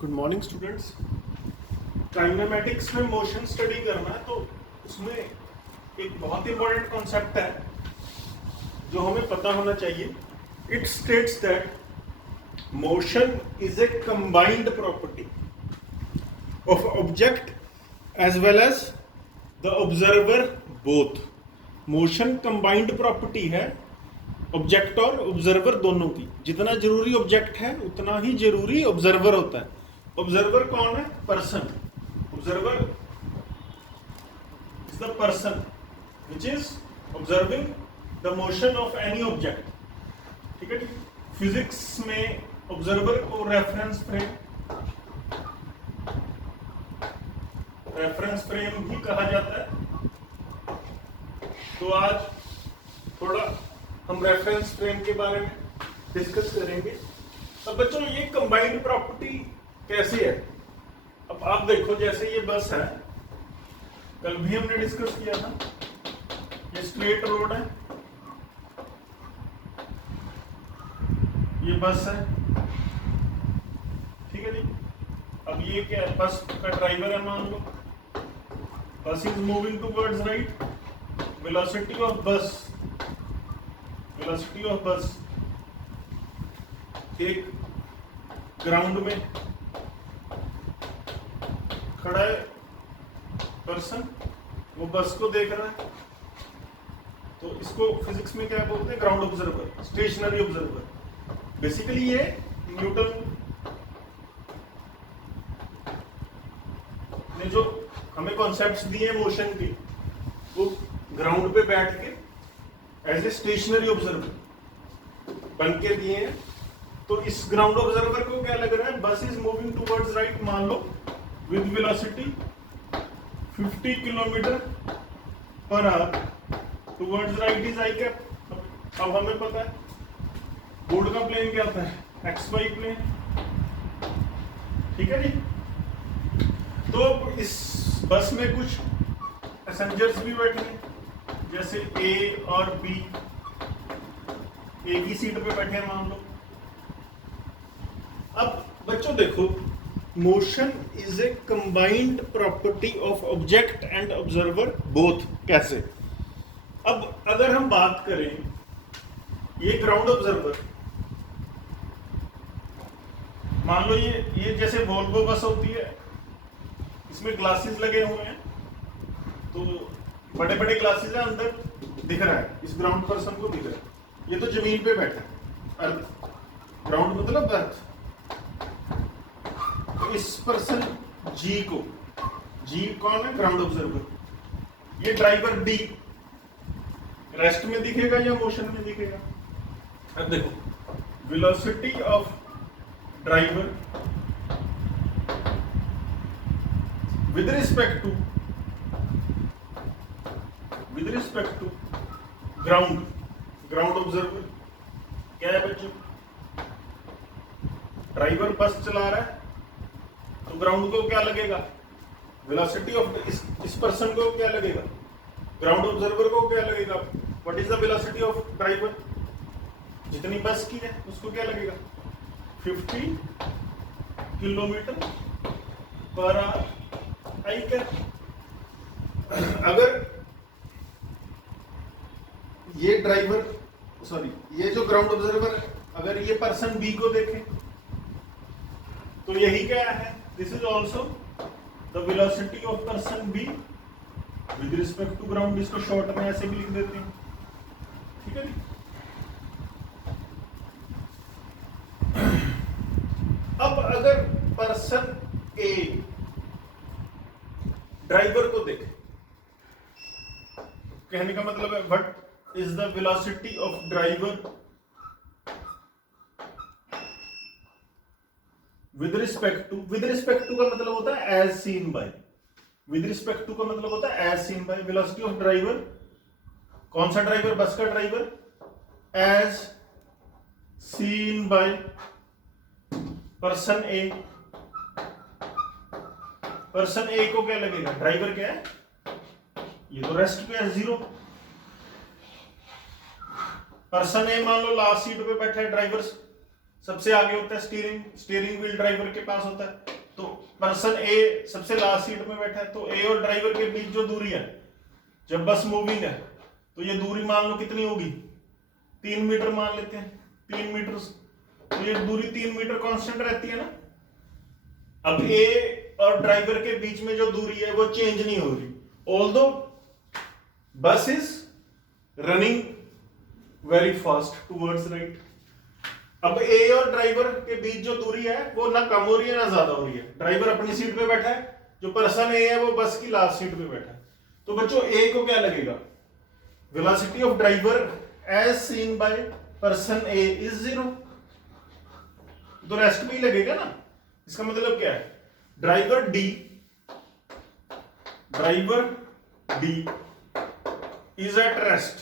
Good morning students. Kinematics में motion study करना है तो उसमें एक बहुत इंपॉर्टेंट कॉन्सेप्ट है जो हमें पता होना चाहिए। It states that motion is a combined property of object as well as the observer both. Motion combined property है ऑब्जेक्ट और ऑब्जर्वर दोनों की। जितना जरूरी ऑब्जेक्ट है उतना ही जरूरी ऑब्जर्वर होता है। ऑब्जर्वर कौन है? Person. Observer is the person which is observing the motion of any object. ठीक है। फिजिक्स में ऑब्जर्वर को रेफरेंस फ्रेम भी कहा जाता है। तो आज थोड़ा हम रेफरेंस फ्रेम के बारे में डिस्कस करेंगे। अब बच्चों ये कंबाइंड प्रॉपर्टी कैसे है? अब आप देखो, जैसे ये बस है, कल भी हमने डिस्कस किया था। ये स्ट्रेट रोड है, ये बस है, ठीक है जी। अब ये क्या है? बस का ड्राइवर है, मान लो बस is moving towards right. Velocity of बस एक ग्राउंड में खड़ा है पर्सन, वो बस को देख रहा है, तो इसको फिजिक्स में क्या बोलते हैं? Ground observer, stationary observer. Basically ये न्यूटन ने जो हमें कॉन्सेप्ट्स दिए मोशन के, वो ग्राउंड पे बैठ के एज ए स्टेशनरी ऑब्जर्वर बन के दिए हैं। तो इस ग्राउंड ऑब्जर्वर को क्या लग रहा है? बस इज मूविंग टूवर्ड्स राइट, मान लो with velocity 50 kilometre per hour towards right is i cap. अब हमें पता है बोर्ड का प्लेन क्या होता है? एक्स वाई प्लेन, ठीक है जी। तो इस बस में कुछ पैसेंजर्स भी बैठे हैं, जैसे ए और बी एक ही सीट पे बैठे हैं, मान लो। अब बच्चों देखो, motion is a combined property of object and observer both. कैसे? अब अगर हम बात करें, ये ग्राउंड ऑब्जर्वर, मान लो ये जैसे वोल्वो बस होती है, इसमें ग्लासेस लगे हुए हैं, तो बड़े बड़े ग्लासेस है, अंदर दिख रहा है, इस ग्राउंड पर्सन को दिख रहा है। ये तो जमीन पे बैठा है, अर्थ, ग्राउंड मतलब अर्थ। तो इस पर्सन जी कौन है? Ground observer. ये ड्राइवर डी रेस्ट में दिखेगा या मोशन में दिखेगा? अब देखो, velocity of driver with respect to ground observer क्या है बच्चों? ड्राइवर बस चला रहा है, तो ग्राउंड को क्या लगेगा? वेलोसिटी ऑफ इस पर्सन को क्या लगेगा? ग्राउंड ऑब्जर्वर को क्या लगेगा? What is the velocity of driver? जितनी बस की है उसको क्या लगेगा? 50 kilometre per hour i cap. अगर ये ये जो ग्राउंड ऑब्जर्वर, अगर ये पर्सन बी को देखे तो यही क्या है? This is also the velocity of person B with respect to ground. इसको शॉर्ट में ऐसे भी लिख देते हैं, ठीक है जी। अब अगर पर्सन ए ड्राइवर को देखे, कहने का मतलब है what is the velocity of driver with respect to का मतलब होता है as seen by. With respect to का मतलब होता है as seen by. Velocity of driver, कौन सा ड्राइवर? बस का driver, as seen by person A. Person A को क्या लगेगा? ड्राइवर क्या है? ये तो रेस्ट पे है, जीरो। पर्सन ए मान लो लास्ट सीट पे बैठा है, ड्राइवर सबसे आगे होता है स्टीयरिंग व्हील ड्राइवर के पास होता है। तो पर्सन ए सबसे लास्ट सीट में बैठा है, तो ए और ड्राइवर के बीच जो दूरी है, जब बस मूविंग है तो ये दूरी मान लो कितनी होगी, 3 मीटर मान लेते हैं, 3 मीटर। तो ये दूरी 3 मीटर कांस्टेंट रहती है ना। अब ए और ड्राइवर के बीच में जो दूरी है वो चेंज नहीं हो रही, ऑल्दो बस is running very fast towards right. अब ए और ड्राइवर के बीच जो दूरी है वो ना कम हो रही है ना ज्यादा हो रही है। ड्राइवर अपनी सीट पे बैठा है, जो पर्सन ए है वो बस की लास्ट सीट पे बैठा है। तो बच्चों ए को क्या लगेगा, velocity of driver as seen by person A is 0। तो रेस्ट भी लगेगा ना। इसका मतलब क्या है, driver D is at rest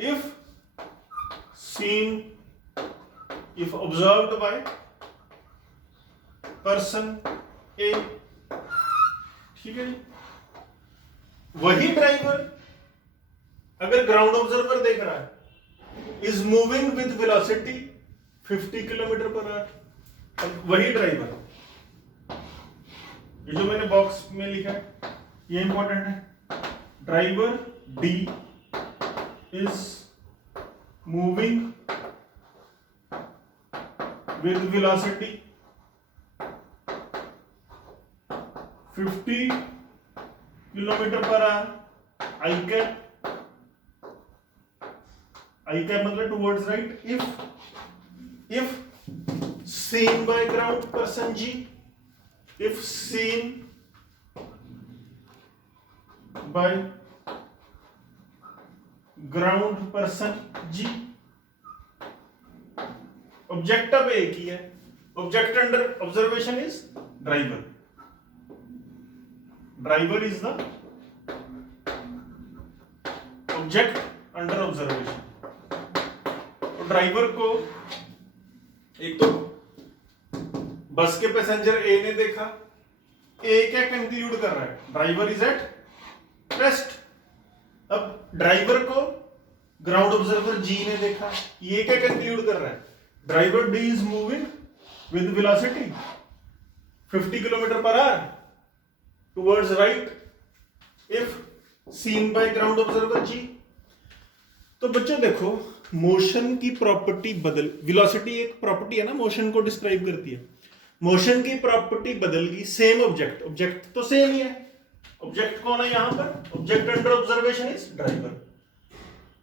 if observed by person A। ठीक है। वही ड्राइवर अगर ग्राउंड ऑब्जर्वर देख रहा है, is moving with velocity 50 kilometre per our. वही ड्राइवर, ये जो मैंने बॉक्स में लिखा है ये इंपॉर्टेंट है, driver D is moving with velocity 50 kilometre per hour. I cap मतलब towards right if seen by ground person G, if seen by ground person G। Object अब एक ही है, object under observation is driver is the object under observation. तो driver को एक तो बस के पैसेंजर ए ने देखा, ए क्या कंक्लूड कर रहा है, ड्राइवर इज एट रेस्ट। अब ड्राइवर को ग्राउंड ऑब्जर्वर जी ने देखा, ये क्या कंक्लूड कर रहा है, driver D is moving with velocity 50 kilometre per hour towards right if seen by ground observer G. तो बच्चों देखो, मोशन की प्रॉपर्टी बदल, वेलोसिटी एक प्रॉपर्टी है ना, मोशन को डिस्क्राइब करती है। मोशन की प्रॉपर्टी बदल गई, सेम ऑब्जेक्ट तो सेम ही है। ऑब्जेक्ट कौन है यहां पर, object under observation is driver.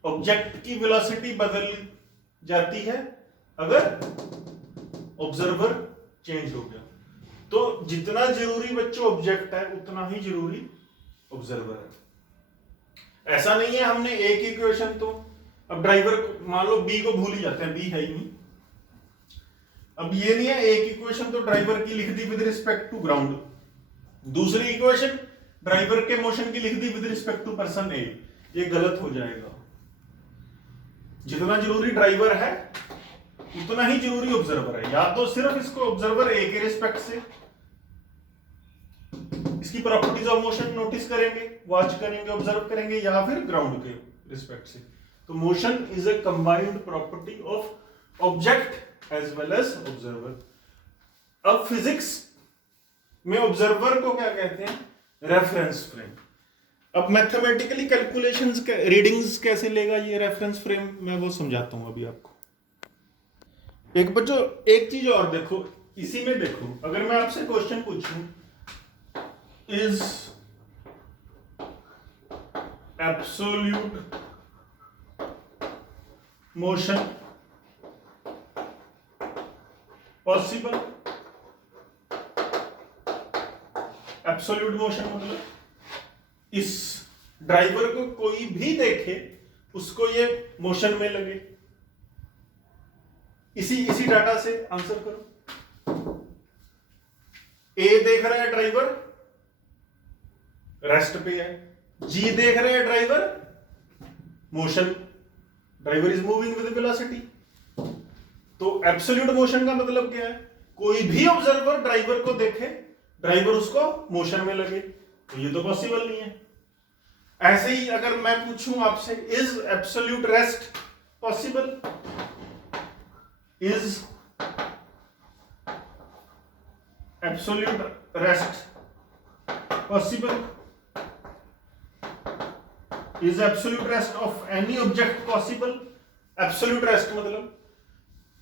Object की वेलोसिटी बदल जाती है अगर ऑब्जर्वर चेंज हो गया। तो जितना जरूरी बच्चों ऑब्जेक्ट है उतना ही जरूरी ऑब्जर्वर है। ऐसा नहीं है हमने एक इक्वेशन, तो अब ड्राइवर मान लो बी को भूल ही जाते हैं, बी है ही नहीं। अब ये नहीं है एक इक्वेशन तो ड्राइवर की लिख दी विद रिस्पेक्ट टू ग्राउंड, दूसरी इक्वेशन ड्राइवर के मोशन की लिख दी विद रिस्पेक्ट टू पर्सन ए, ये गलत हो जाएगा। जितना जरूरी ड्राइवर है उतना ही जरूरी ऑब्जर्वर है। या तो सिर्फ इसको ऑब्जर्वर ए के रिस्पेक्ट से इसकी प्रॉपर्टीज ऑफ मोशन नोटिस करेंगे, वॉच करेंगे, ऑब्जर्व करेंगे, या फिर ग्राउंड के रिस्पेक्ट से। तो motion is a combined property of object as well as observer. अब फिजिक्स में ऑब्जर्वर को क्या कहते हैं, रेफरेंस फ्रेम। अब मैथमेटिकली कैलकुलेशंस रीडिंग्स कैसे लेगा ये रेफरेंस फ्रेम, मैं वो समझाता हूं अभी आपको। एक बच्चों एक चीज और देखो, इसी में देखो, अगर मैं आपसे क्वेश्चन पूछूं, is absolute motion possible. Absolute motion मतलब इस ड्राइवर को कोई भी देखे उसको ये मोशन में लगे। इसी डाटा से आंसर करो। ए देख रहा है ड्राइवर रेस्ट पे है, जी देख रहे हैं driver motion, driver is moving with velocity. तो एब्सोल्यूट मोशन का मतलब क्या है, कोई भी ऑब्जर्वर ड्राइवर को देखे, ड्राइवर उसको मोशन में लगे, तो ये तो पॉसिबल नहीं है। ऐसे ही अगर मैं पूछूं आपसे, is absolute rest possible is absolute rest possible is absolute rest of any object possible. absolute rest मतलब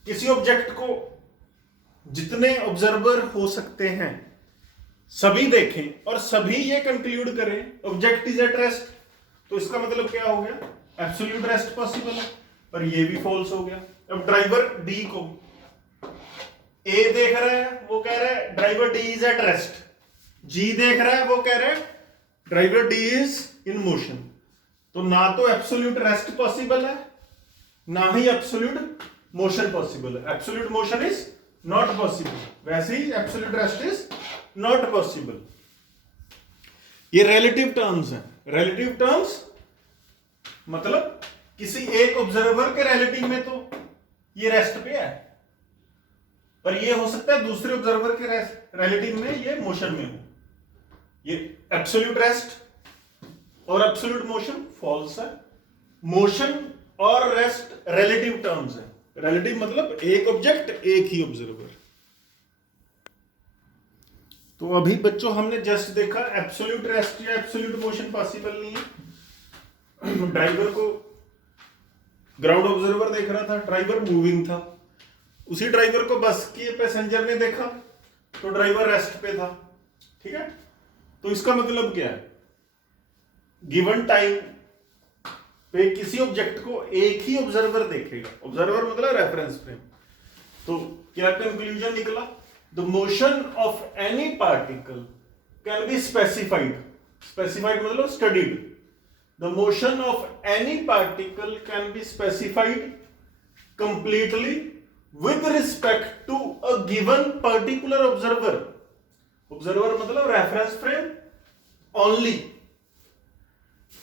किसी ऑब्जेक्ट को जितने ऑब्जर्वर हो सकते हैं सभी देखें और सभी ये कंक्लूड करें ऑब्जेक्ट इज एट रेस्ट, तो इसका मतलब क्या हो गया एब्सोल्यूट रेस्ट पॉसिबल है, पर ये भी फॉल्स हो गया। अब ड्राइवर डी को ए देख रहा है, वो कह रहा है driver D is at rest, G देख रहा है, वो कह रहा है driver D is in motion. तो ना तो एब्सोल्यूट रेस्ट पॉसिबल है ना ही एब्सोल्यूट मोशन पॉसिबल है। Absolute motion is not possible, वैसे ही absolute rest is not possible. ये रिलेटिव टर्म्स हैं। रिलेटिव टर्म्स मतलब किसी एक ऑब्जर्वर के रिलेटिव में तो ये रेस्ट पे है, पर ये हो सकता है दूसरे ऑब्जर्वर के रिलेटिव में ये मोशन में हो। ये एब्सोल्यूट रेस्ट और एब्सोल्यूट मोशन फॉल्स है। मोशन और रेस्ट रिलेटिव टर्म्स है। रिलेटिव मतलब एक ऑब्जेक्ट एक ही ऑब्जर्वर। तो अभी बच्चों हमने जस्ट देखा एब्सोल्यूट रेस्ट या एब्सोल्यूट मोशन पॉसिबल नहीं है। ड्राइवर को ग्राउंड ऑब्जर्वर देख रहा था, ड्राइवर मूविंग था, उसी ड्राइवर को बस के पैसेंजर ने देखा तो ड्राइवर रेस्ट पे था। ठीक है, तो इसका मतलब क्या है, गिवन टाइम पे किसी ऑब्जेक्ट को एक ही ऑब्जर्वर देखेगा। ऑब्जर्वर मतलब रेफरेंस फ्रेम। तो क्या कंक्लूजन निकला, the motion of any particle can be specified. Specified मतलब studied. The motion of any particle can be specified completely with respect to a given particular observer. Observer मतलब reference frame only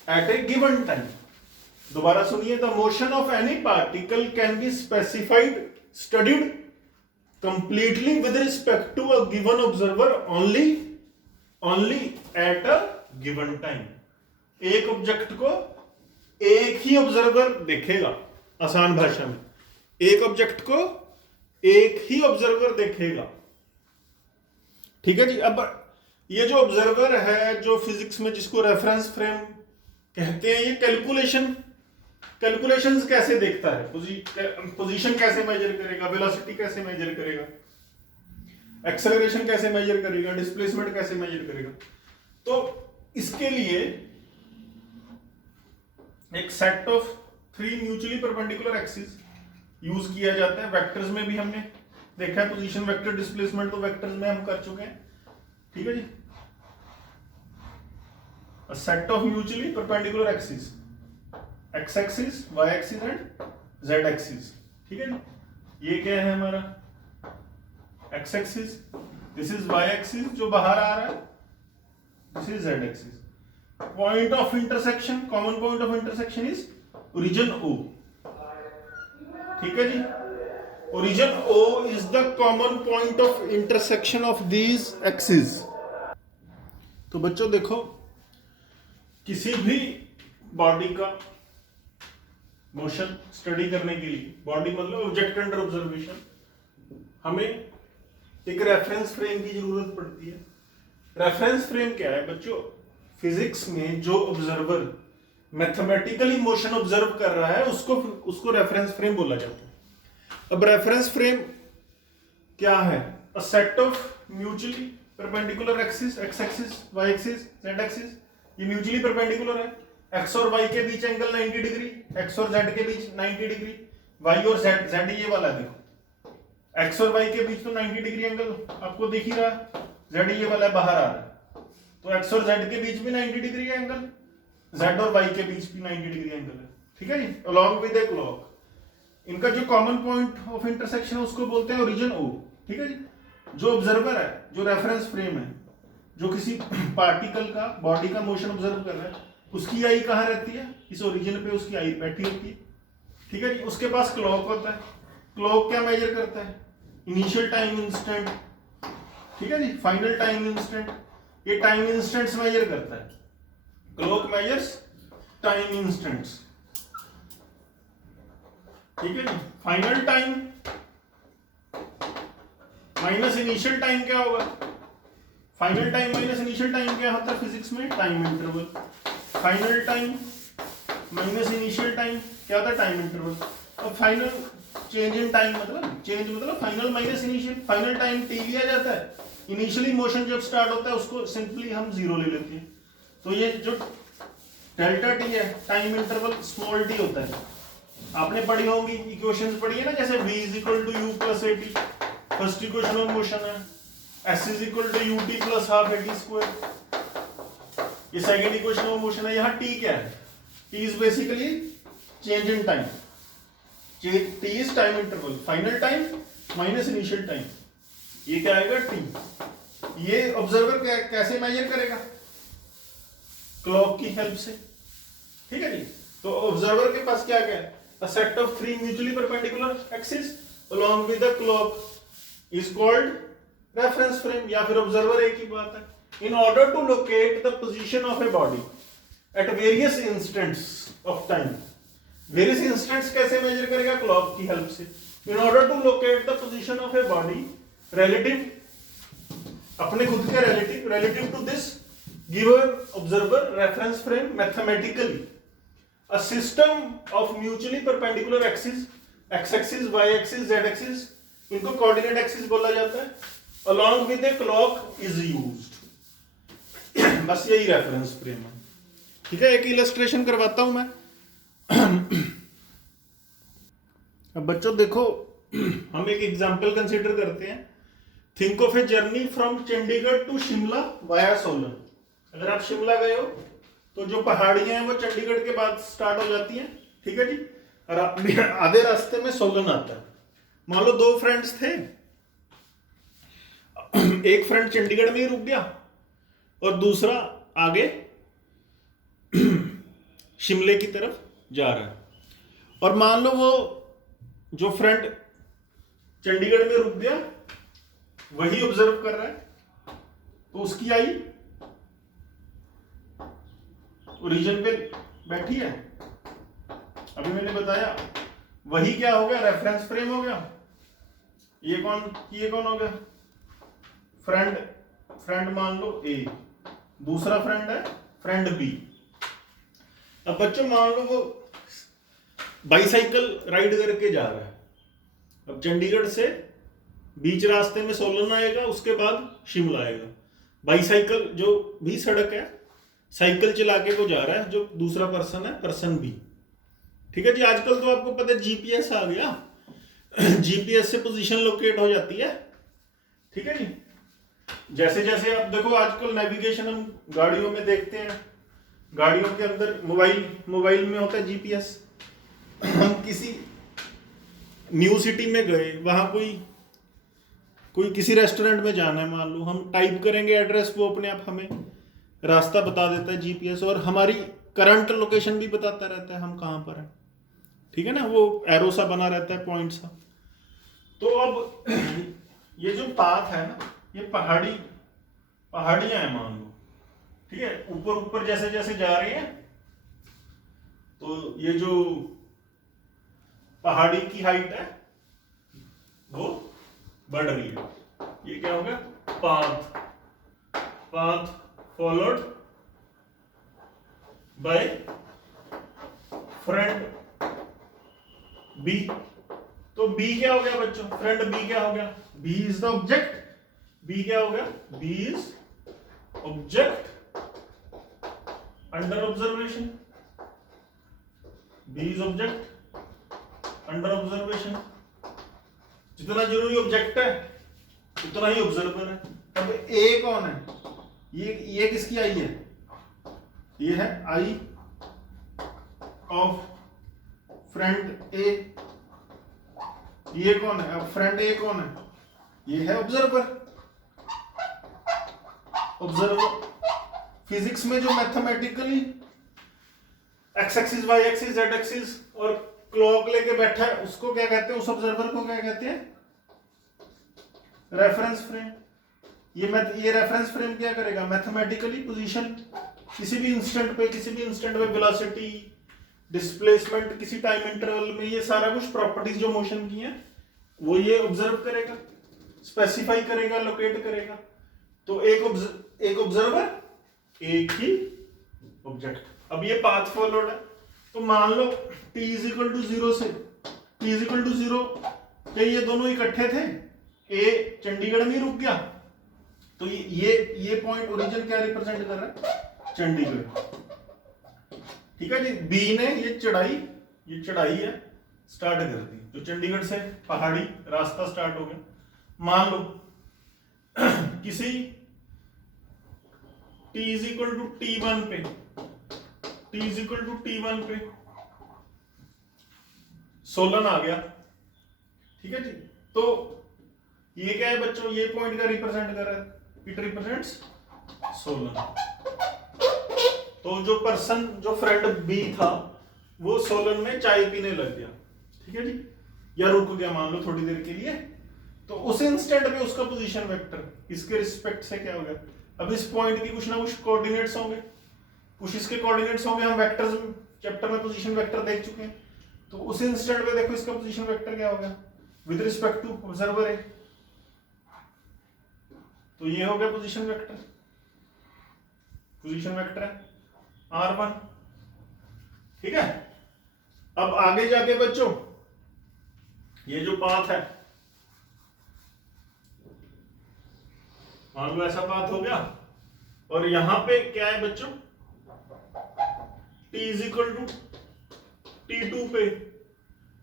at a given time. दोबारा सुनिए, the motion of any particle can be specified, studied completely with respect to a given observer only at a given time. एक object को एक ही observer देखेगा। आसान भाषा में एक ऑब्जेक्ट को एक ही ऑब्जर्वर देखेगा। ठीक है जी। अब ये जो ऑब्जर्वर है, जो फिजिक्स में जिसको रेफरेंस फ्रेम कहते हैं, ये कैलकुलेशंस कैसे देखता है, पोजीशन कैसे मेजर करेगा, वेलोसिटी कैसे मेजर करेगा, एक्सेलरेशन कैसे मेजर करेगा, डिस्प्लेसमेंट कैसे मेजर करेगा। तो इसके लिए एक set of 3 mutually perpendicular axis use किया जाता है। वेक्टर्स में भी हमने देखा है, पोजीशन वेक्टर, डिस्प्लेसमेंट तो वेक्टर्स में हम कर चुके हैं। ठीक है जी। A set of mutually perpendicular axis, x axis, Y axis and Z axis. ठीक है जी। ये क्या है हमारा X axis, this is Y axis जो बाहर आ रहा है, this is Z axis. Point of intersection, common point of intersection is origin O. ठीक है जी। Origin O is the common point of intersection of these axis. तो बच्चों देखो, किसी भी बॉडी का मोशन स्टडी करने के लिए, बॉडी मतलब ऑब्जेक्ट अंडर ऑब्जर्वेशन, हमें एक रेफरेंस फ्रेम की जरूरत पड़ती है। रेफरेंस फ्रेम क्या है बच्चों, फिजिक्स में जो ऑब्जर्वर मैथमेटिकली मोशन ऑब्जर्व कर रहा है उसको रेफरेंस फ्रेम बोला जाता है। अब रेफरेंस फ्रेम क्या है, a set of mutually perpendicular axis, x axis, Y axis, z axis. ये म्यूचुअली परपेंडिकुलर है, एक्स और वाई के बीच एंगल 90 डिग्री, एक्स और जेड के बीच 90 डिग्री, वाई और जेड, जेड ये वाला देखो, एक्स और वाई के बीच तो 90 डिग्री एंगल आपको दिख ही रहा है, जेड ये वाला बाहर आ रहा है, तो एक्स और जेड के बीच भी 90 डिग्री एंगल, Z और Y के बीच भी 90 डिग्री एंगल है। ठीक है जी, अलॉन्ग विद ए क्लॉक। इनका जो कॉमन पॉइंट ऑफ इंटरसेक्शन है उसको बोलते हैं ओरिजिन O। ठीक है जी। जो ऑब्जर्वर है, जो रेफरेंस फ्रेम है, जो किसी पार्टिकल का, बॉडी का मोशन ऑब्जर्व कर रहा है, उसकी आई कहाँ रहती है, इस ओरिजिन पे उसकी आई बैठी होती है। ठीक है जी। उसके पास क्लॉक होता है। क्लॉक क्या मेजर करता है, इनिशियल टाइम इंस्टेंट, ठीक है जी, फाइनल टाइम इंस्टेंट। ये टाइम इंस्टेंट्स मेजर करता है। Clock measures time instants. ठीक है जी। Final time minus initial time क्या होगा? Final time minus initial time क्या होता है फिजिक्स में? Time interval. Final time minus initial time क्या होता है? Time interval. और फाइनल चेंज इन टाइम मतलब final minus initial. Final time T लिया जाता है, इनिशियली मोशन जब स्टार्ट होता है उसको सिंपली हम जीरो ले लेते हैं। तो ये जो डेल्टा टी है, टाइम इंटरवल स्मॉल टी होता है। आपने पढ़ी होंगी इक्वेशंस पढ़ी है ना, जैसे v is equal to u plus a t, first equation of motion है। s is equal to u t plus half a t square, ये सेकंड इक्वेशन ऑफ मोशन है। यहाँ t क्या है? t is basically change in time, t is time interval, final time minus initial time, ये क्या आएगा? t। ये observer कैसे मेजर करेगा? क्लॉक की हेल्प से, ठीक है जी। तो ऑब्जर्वर के पास क्या क्या है? A set of three mutually perpendicular axes along with the clock is called reference frame, या फिर ऑब्जर्वर एक ही बात है। In order to locate the position of a body at various instants of time, various instants कैसे major करेगा? Clock की help से। In order to locate the position of a body relative, अपने खुद के relative to this given observer reference frame mathematically, a system of mutually perpendicular axes, x-axis, y-axis, z-axis, इनको coordinate axis बोला जाता है, along with a clock is used। बस यही reference frame है, ठीक है। एक इलस्ट्रेशन करवाता हूं मैं। अब बच्चों देखो, हम एक एग्जांपल कंसीडर करते हैं। Think of a journey from Chandigarh to Shimla via Solan. अगर आप शिमला गए हो तो जो पहाड़ियां हैं वो चंडीगढ़ के बाद स्टार्ट हो जाती हैं, ठीक है जी। और आधे रास्ते में सोलन आता है। मान लो दो फ्रेंड्स थे, एक फ्रेंड चंडीगढ़ में ही रुक गया और दूसरा आगे शिमले की तरफ जा रहा है। और मान लो वो जो फ्रेंड चंडीगढ़ में रुक गया वही ऑब्जर्व कर रहा है, तो उसकी आई ओरिजिन पे बैठी है। अभी मैंने बताया वही क्या हो गया? रेफरेंस फ्रेम हो गया। ये कौन हो गया? फ्रेंड मान लो ए, दूसरा फ्रेंड है फ्रेंड बी। अब बच्चों मान लो वो बाईसाइकिल राइड करके जा रहा है। अब चंडीगढ़ से बीच रास्ते में सोलन आएगा, उसके बाद शिमला आएगा। बाईसाइकिल जो भी सड़क है, साइकिल चला के वो जा रहा है, जो दूसरा पर्सन है पर्सन बी, ठीक है जी। आजकल तो आपको पता है जीपीएस आ गया, जीपीएस से पोजीशन लोकेट हो जाती है, ठीक है जी। जैसे जैसे आप देखो आजकल नेविगेशन हम गाड़ियों में देखते हैं, गाड़ियों के अंदर मोबाइल में होता है जीपीएस। हम किसी न्यू सिटी में गए, वहां कोई किसी रेस्टोरेंट में जाना है, मान लो हम टाइप करेंगे एड्रेस, वो अपने आप हमें रास्ता बता देता है जीपीएस, और हमारी करंट लोकेशन भी बताता रहता है हम कहां पर हैं, ठीक है ना। वो एरो सा बना रहता है, पॉइंट सा। तो अब ये जो पाथ है ना, ये पहाड़ियां हैं मान लो, ठीक है। ऊपर जैसे जैसे जा रही है तो ये जो पहाड़ी की हाइट है वो बढ़ रही है। ये क्या होगा? Path followed by friend B. तो बी क्या हो गया बच्चों? फ्रेंड बी क्या हो गया? B is the object. B क्या हो गया? B is object under observation. B is object under observation. जितना जरूरी ऑब्जेक्ट है उतना ही ऑब्जर्वर है। अब ए कौन है? ये किसकी आई है? ये है आई ऑफ फ्रेंड ए। ये कौन है? अब फ्रेंड ए कौन है? ये है ऑब्जर्वर। फिजिक्स में जो mathematically x axis, Y axis, z axis और क्लॉक लेके बैठा है उसको क्या कहते हैं? उस ऑब्जर्वर को क्या कहते हैं? Reference frame. ये रेफरेंस फ्रेम क्या करेगा? मैथमेटिकली पोजीशन, किसी भी इंस्टेंट पे वेलोसिटी, डिस्प्लेसमेंट किसी टाइम इंटरवल में, ये सारा कुछ प्रॉपर्टीज जो मोशन की हैं वो ये ऑब्जर्व करेगा, स्पेसिफाई करेगा, लोकेट करेगा। तो एक ऑब्जर्वर एक ही ऑब्जेक्ट। अब ये पाथ फॉलोड है, तो मान लो t इज इक्वल टू 0 से t इज इक्वल टू 0 पे ये दोनों इकट्ठे थे, ए चंडीगढ़ में रुक गया, तो ये पॉइंट ओरिजिन क्या रिप्रेजेंट कर रहा है, चंडीगढ़। ठीक है जी। बी ने ये चढ़ाई है स्टार्ट कर दी, तो चंडीगढ़ से पहाड़ी रास्ता स्टार्ट हो गया। मान लो किसी t is equal to t1 पे सोलन आ गया। ठीक है जी। तो ये क्या है बच्चों, ये पॉइंट का रिप्रेजेंट कर रहा है, इट रिप्रेजेंट्स सोलन। तो जो पर्सन, जो फ्रेंड बी था, वो सोलन में चाय पीने लग गया। ठीक है जी, या रुक गया मान लो थोड़ी देर के लिए, तो उस इंस्टेंट में उसका पोजीशन वेक्टर इसके रिस्पेक्ट से क्या हो गया। अब इस पॉइंट की कुछ ना कुछ कोऑर्डिनेट्स होंगे, कुछ इसके कोऑर्डिनेट्स होंगे। हम वेक्टर्स चैप्टर में पोजीशन वेक्टर देख चुके हैं, तो उस इंस्टेंट में देखो इसका पोजीशन वेक्टर क्या हो गया विद रिस्पेक्ट टू ऑब्जर्वर ए, तो ये हो गया पोजीशन वेक्टर। पोजीशन वेक्टर है R1। ठीक है। अब आगे जाके बच्चों ये जो पाथ है, मान लो ऐसा पाथ हो गया, और यहां पे क्या है बच्चों, t is equal to T2 पे,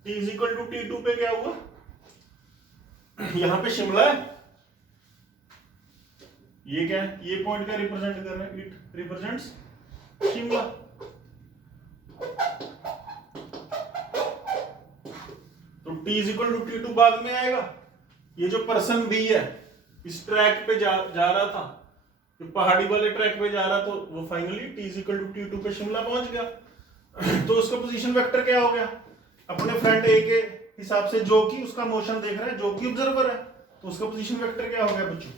t is equal to T2 पे क्या हुआ, यहां पे शिमला है, ये क्या है, ये पॉइंट का रिप्रेजेंट कर रहा है, इट रिप्रेजेंट्स शिमला। तो t is equal to T2 बाद में आएगा। ये जो पर्सन B है इस ट्रैक पे जा रहा था, तो पहाड़ी वाले ट्रैक पे जा रहा, तो वो finally t is equal to T2 पे शिमला पहुंच गया। तो उसका पोजीशन वेक्टर क्या हो गया, अपने फ्रेंड ए के हिसाब से, जो कि उसका मोशन देख रहा है, जो कि ऑब्जर्वर है, तो उसका पोजीशन वेक्टर क्या हो गया बच्चों,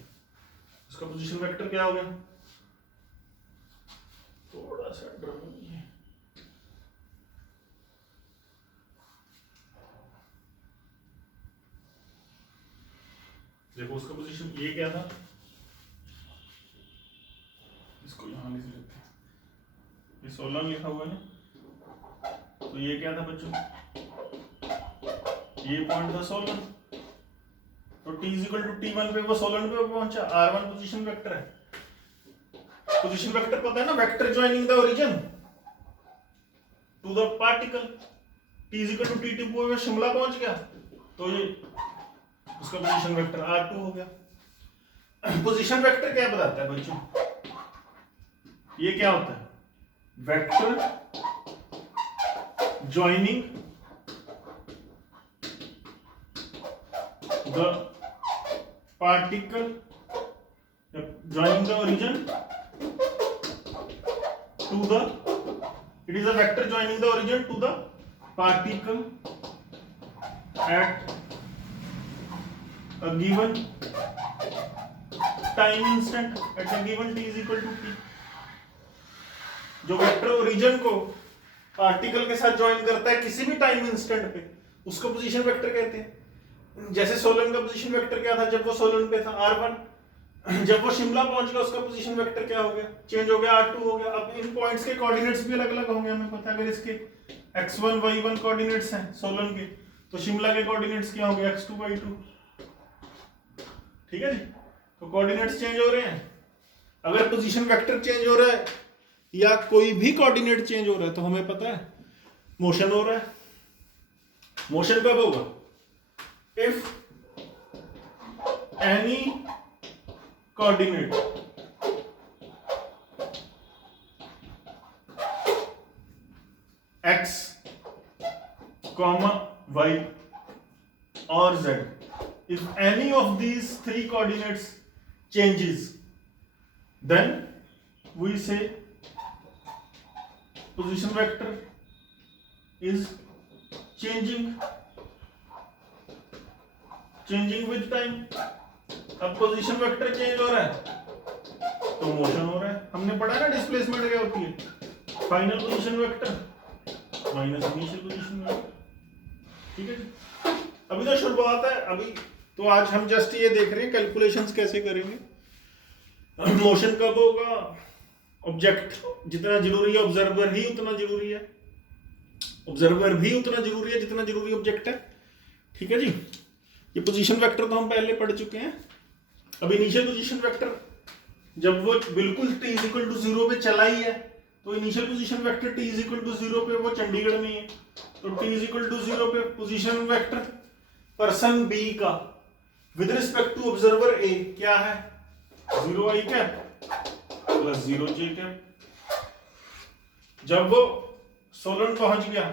उसका पोजीशन वेक्टर क्या हो गया, थोड़ा सा देखो उसका पोजीशन ये क्या था, इसको यहां लिख लेते हैं, ये 16 लिखा हुआ है, तो ये क्या था बच्चों, ये पॉइंट था 16, तो t is equal to T1 पे वो 16 पे पहुंचा, R1 पोजीशन वेक्टर है। पोजीशन वेक्टर पता है ना, vector joining the origin to the particle. t is equal to T2 पे वो शिमला पहुंच गया, तो ये उसका पोजीशन वेक्टर R2 हो गया। पोजीशन वेक्टर क्या बताता है बच्चों, ये क्या होता है, vector joining the particle, joining the origin to the, it is a vector joining the origin to the particle at a given time instant, at a given t is equal to t। जो vector origin को particle के साथ join करता है किसी भी time instant पे, उसको पोजीशन वेक्टर कहते हैं। जैसे सोलन का पोजीशन वेक्टर क्या था जब वो सोलन पे था, R1। जब वो शिमला पहुंच गया उसका पोजीशन वेक्टर क्या हो गया, चेंज हो गया, R2 हो गया। अब इन पॉइंट्स के कोऑर्डिनेट्स भी अलग अलग होंगे, हमें पता है। अगर इसके x1 y1 कोऑर्डिनेट्स हैं सोलन के, तो शिमला के कोऑर्डिनेट्स क्या होंगे, x2 y2। ठीक है जी। तो कोऑर्डिनेट्स चेंज हो रहे हैं। अगर पोजीशन वेक्टर चेंज हो रहा है या कोई भी कोऑर्डिनेट चेंज हो रहा है, तो हमें पता है मोशन हो रहा है। मोशन कब होगा, if any coordinate x, y or z, if any of these three coordinates changes, then we say position vector is changing with time। अब पोजीशन वेक्टर चेंज हो रहा है तो मोशन हो रहा है। हमने पढ़ा ना डिस्प्लेसमेंट क्या होती है, final position vector minus initial position में, ठीक है जी। अभी तो शुरुआत है, अभी तो आज हम जस्ट ये देख रहे हैं कैलकुलेशंस कैसे करेंगे। मोशन कब होगा, ऑब्जेक्ट जितना जरूरी है ऑब्जर्वर ही उतना जरूरी है, ऑब्जर्वर भी उतना जरूरी है जितना जरूरी ऑब्जेक्ट है, ठीक है जी। ये पोजीशन वेक्टर तो हम पहले पढ़ चुके हैं। अब इनिशियल पोजीशन वेक्टर जब वो बिल्कुल t इज इक्वल टू 0 पे चला ही है, तो initial position vector t is equal to 0 पे वो चंडीगढ़ में है, तो t इज इक्वल टू 0 पे पोजीशन वेक्टर पर्सन b का with respect to observer a क्या है, 0 i cap plus 0 j cap. जब वो सोलन पहुंच गया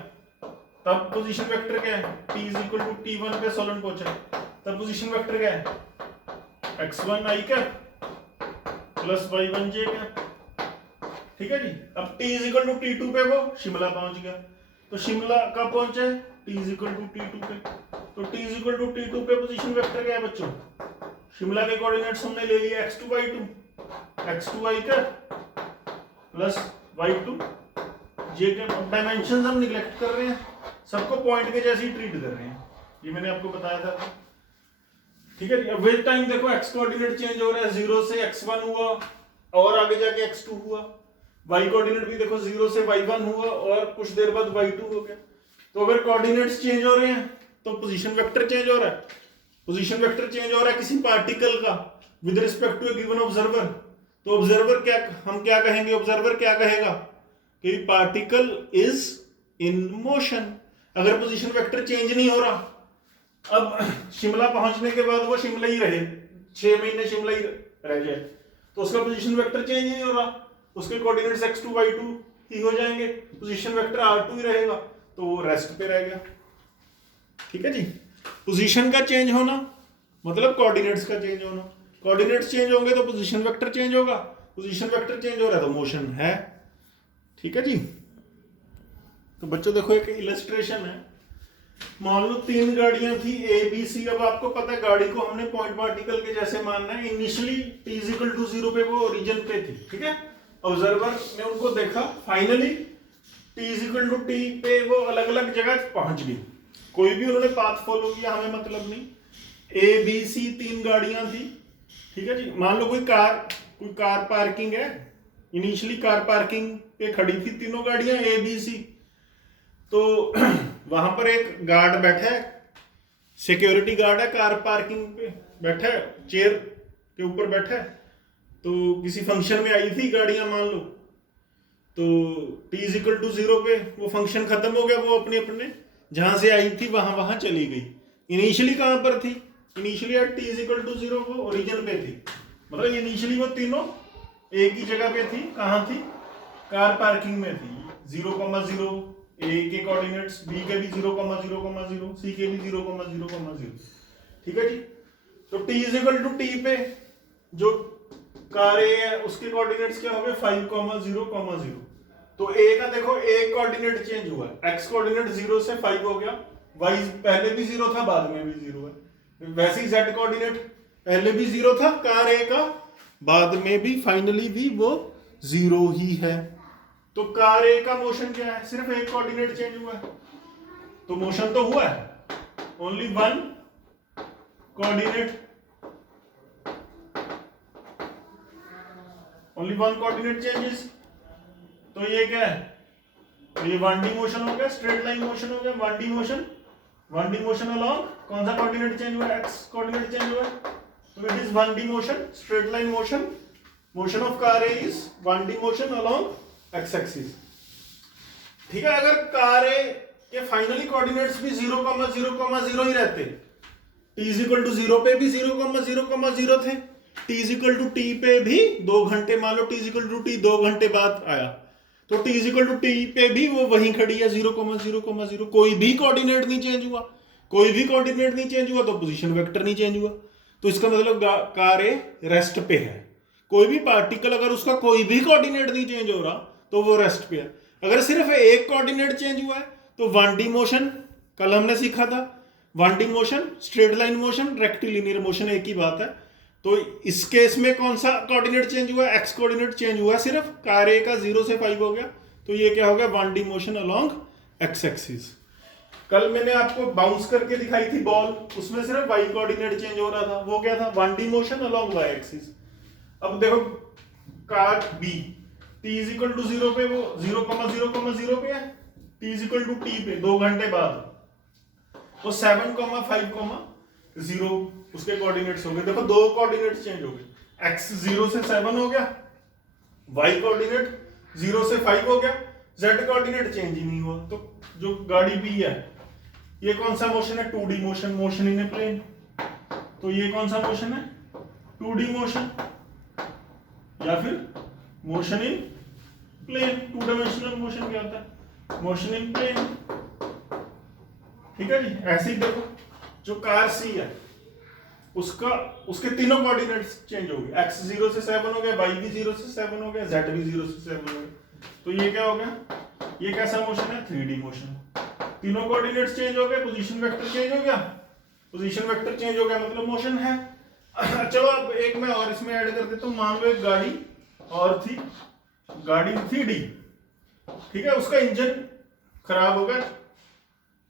तब पोजीशन वेक्टर क्या है, t is equal to t1 पे सोलन पहुंचा, तब पोजीशन वेक्टर क्या है, x1 i cap plus y1 j cap, ठीक है जी। अब t is equal to t2 पे वो शिमला पहुंच गया, तो शिमला कब पहुंचे, t is equal to t2 पे, तो t is equal to t2 पे पोजीशन वेक्टर क्या है बच्चों, शिमला के कोऑर्डिनेट्स हमने ले लिए x2 y2, x2 i cap plus y2 j cap. अब डायमेंशंस हम निगलेक्ट कर रहे हैं, सबको पॉइंट के जैसे ही ट्रीट कर रहे हैं, ये मैंने आपको बताया था, ठीक है। अब वेट टाइम देखो, x कोऑर्डिनेट चेंज हो रहा है, 0 से x1 हुआ और आगे जाके x2 हुआ, y कोऑर्डिनेट भी देखो 0 से y1 हुआ और कुछ देर बाद y2 हो गया। तो अगर कोऑर्डिनेट्स चेंज हो रहे हैं तो पोजीशन वेक्टर चेंज हो रहा है, पोजीशन वेक्टर चेंज हो रहा है किसी पार्टिकल का with respect to a given observer, तो ऑब्जर्वर क्या, हम क्या कहेंगे, ऑब्जर्वर क्या कहेगा कि पार्टिकल इज इन मोशन। अगर पोजीशन वेक्टर चेंज नहीं हो रहा, अब शिमला पहुंचने के बाद वो शिमला ही रहे, 6 महीने शिमला ही रह जाए, तो उसका पोजीशन वेक्टर चेंज नहीं हो रहा, उसके कोऑर्डिनेट्स x2 y2 ही हो जाएंगे, पोजीशन वेक्टर r2 ही रहेगा, तो वो रेस्ट पे रह गया, ठीक है जी। पोजीशन का चेंज होना मतलब कोऑर्डिनेट्स का चेंज होना, कोऑर्डिनेट्स चेंज होंगे तो पोजीशन वेक्टर चेंज होगा, पोजीशन वेक्टर चेंज हो रहा है तो मोशन है, ठीक है जी। तो बच्चों देखो एक इलस्ट्रेशन है, मान लो 3 गाड़ियां थी A B C। अब आपको पता है गाड़ी को हमने पॉइंट पार्टिकल के जैसे मानना है, initially t is equal to 0 पे वो ओरिजिन पे थी, ठीक है, ऑब्जर्वर ने उनको देखा, finally t is equal to t पे वो अलग अलग जगह पहुंच गई, कोई भी उन्होंने पाथ फॉलो किया हमें मतलब नहीं, A B C 3 गाड़ियां थी, ठीक है जी। मान लो कोई कार पार्किंग है, इनिशियली कार पार्किंग पे खड़ी थी तीनों गाड़ियां A B C, तो वहां पर एक गार्ड बैठा है, सिक्योरिटी गार्ड है, कार पार्किंग पे बैठा है, चेयर के ऊपर बैठा है, तो किसी फंक्शन में आई थी गाड़ियां मान लो, तो t इज इक्वल टू 0 पे वो फंक्शन खत्म हो गया, वो अपने अपने जहां से आई थी वहां चली गई। इनिशियली कहां पर थी, initially t is equal to 0 वो ओरिजिन पे थी, मतलब इनिशियली वो तीनों एक ही जगह पे थी, कहां थी, कार पार्किंग में थी, 0,0 A के कोऑर्डिनेट्स, B के भी 0,0,0, C के भी 0,0,0, ठीक है जी। तो t is equal to t पे जो कार A है उसके कोऑर्डिनेट्स क्या हो गए, 5,0,0। तो A का देखो एक कोऑर्डिनेट चेंज हुआ है, x कोऑर्डिनेट 0 से 5 हो गया, y पहले भी 0 था बाद में भी 0 है, वैसे ही z कोऑर्डिनेट पहले भी 0 था कार A का, बाद में भी फाइनली भी वो 0 ही है। तो कार A का मोशन क्या है, सिर्फ एक कोऑर्डिनेट चेंज हुआ है, तो मोशन तो हुआ है, only one coordinate, only one coordinate changes. तो ये क्या है, तो ये 1D मोशन हो गया, स्ट्रेट लाइन मोशन हो गया, 1D motion, 1D motion along कौन सा कोऑर्डिनेट चेंज हुआ है, x कोऑर्डिनेट चेंज हुआ है, तो it is 1D motion, straight line motion, motion of car A is 1D motion along x axis, ठीक है। अगर कार A के फाइनली कोऑर्डिनेट्स भी 0,0,0 ही रहते, t इज इक्वल टू 0 पे भी 0,0,0 थे, t is equal to t पे भी 2 घंटे, मान लो t is equal to t 2 घंटे बाद आया, तो t is equal to t पे भी वो वहीं खड़ी है 0,0,0, कोई भी कोऑर्डिनेट नहीं चेंज हुआ, कोई भी कोऑर्डिनेट नहीं चेंज हुआ, तो पोजीशन वेक्टर नहीं चेंज हुआ, तो इसका मतलब कार A रेस्ट पे है। कोई भी पार्टिकल अगर उसका कोई भी कोऑर्डिनेट नहीं चेंज हो रहा तो वो रेस्ट पे है, अगर सिर्फ एक कोऑर्डिनेट चेंज हुआ है तो 1D मोशन, कल हमने सीखा था 1D motion, straight line motion, rectilinear motion एक ही बात है। तो इस केस में कौन सा कोऑर्डिनेट चेंज हुआ है, एक्स कोऑर्डिनेट चेंज हुआ है, सिर्फ कार A का 0 से 5 हो गया, तो ये क्या हो गया 1D motion along x axis. कल मैंने आपको बाउंस करके दिखाई थी बॉल, उसमें सिर्फ वाई कोऑर्डिनेट चेंज हो रहा था, वो क्या था 1D motion along Y axis. अब देखो car B t is equal to 0 पे वो 0,0,0 पे है, t is equal to t पे 2 घंटे बाद वो 7,5,0 उसके कोऑर्डिनेट्स हो गए। देखो दो कोऑर्डिनेट्स चेंज हो गए, x 0 से 7 हो गया, y कोऑर्डिनेट 0 से 5 हो गया, z कोऑर्डिनेट चेंज ही नहीं हुआ। तो जो गाड़ी B है ये कौन सा मोशन है 2D motion, motion in a plane. तो ये कौन सा मोशन है 2D मोशन या फिर motion in plane. 2 dimensional motion क्या होता है मोशन इन प्लेन, ठीक है जी। ऐसे ही देखो जो कार C है उसके तीनों कोऑर्डिनेट्स चेंज हो गए, x 0 से 7 हो गया, y भी 0 से 7 हो गया, z भी 0 से 7 हो गया। तो ये क्या हो गया, ये कैसा मोशन है 3D मोशन। तीनों कोऑर्डिनेट्स चेंज हो गए, पोजीशन वेक्टर चेंज हो गया, पोजीशन वेक्टर चेंज हो गया मतलब मोशन है। चलो अब एक मैं और इसमें ऐड कर देता हूं। मान लो एक गाड़ी और थी, गाड़ी थी D, ठीक है, उसका इंजन खराब हो गया,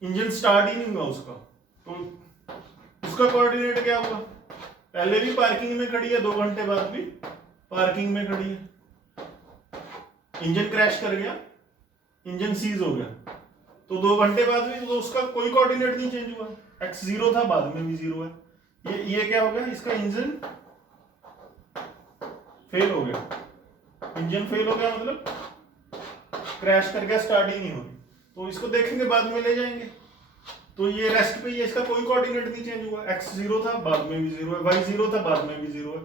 इंजन स्टार्ट ही नहीं हुआ उसका। तो उसका कोऑर्डिनेट क्या हुआ, पहले भी पार्किंग में खड़ी है, 2 घंटे बाद भी पार्किंग में खड़ी है, इंजन क्रैश कर गया, इंजन सीज हो गया, तो 2 घंटे बाद भी तो उसका कोई कोऑर्डिनेट नहीं चेंज हुआ, x 0 था बाद में भी 0 है। ये क्या हो गया, इसका इंजन फेल हो गया, इंजन फेल हो गया मतलब क्रैश कर गया, स्टार्ट ही नहीं हो रही। तो इसको देखेंगे बाद में ले जाएंगे। तो ये रेस्ट पे ये इसका कोई कोऑर्डिनेट नहीं चेंज हुआ, x 0 था बाद में भी 0 है, y 0 था बाद में भी 0 है,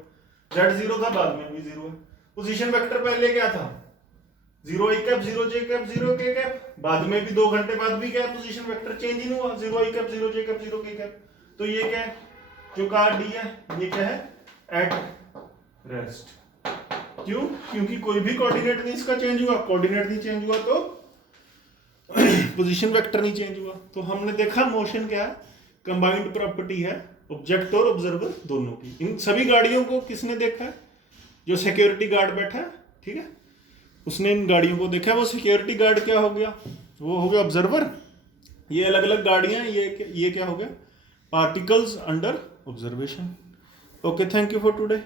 z 0 था बाद में भी 0 है। पोजीशन वेक्टर पहले क्या था 0 i cap 0 j cap 0 k cap, बाद में भी 2 घंटे बाद भी क्या पोजीशन वेक्टर चेंज ही नहीं हुआ, 0 i cap 0 j cap 0 k cap. तो ये क्या है जो कार D है ये क्या है एट रेस्ट। क्यों, क्योंकि कोई भी कोऑर्डिनेट नहीं इसका चेंज हुआ, कोऑर्डिनेट नहीं चेंज हुआ तो पोजीशन वेक्टर नहीं चेंज हुआ। तो हमने देखा मोशन क्या है, कंबाइंड प्रॉपर्टी है ऑब्जेक्ट और ऑब्जर्वर दोनों की। इन सभी गाड़ियों को किसने देखा है, जो सिक्योरिटी गार्ड बैठा है, ठीक है, उसने इन गाड़ियों को देखा। वो सिक्योरिटी गार्ड क्या हो गया, वो हो गया ऑब्जर्वर। ये अलग अलग गाड़ियां, ये क्या हो गया particles under observation. Okay, thank you for today.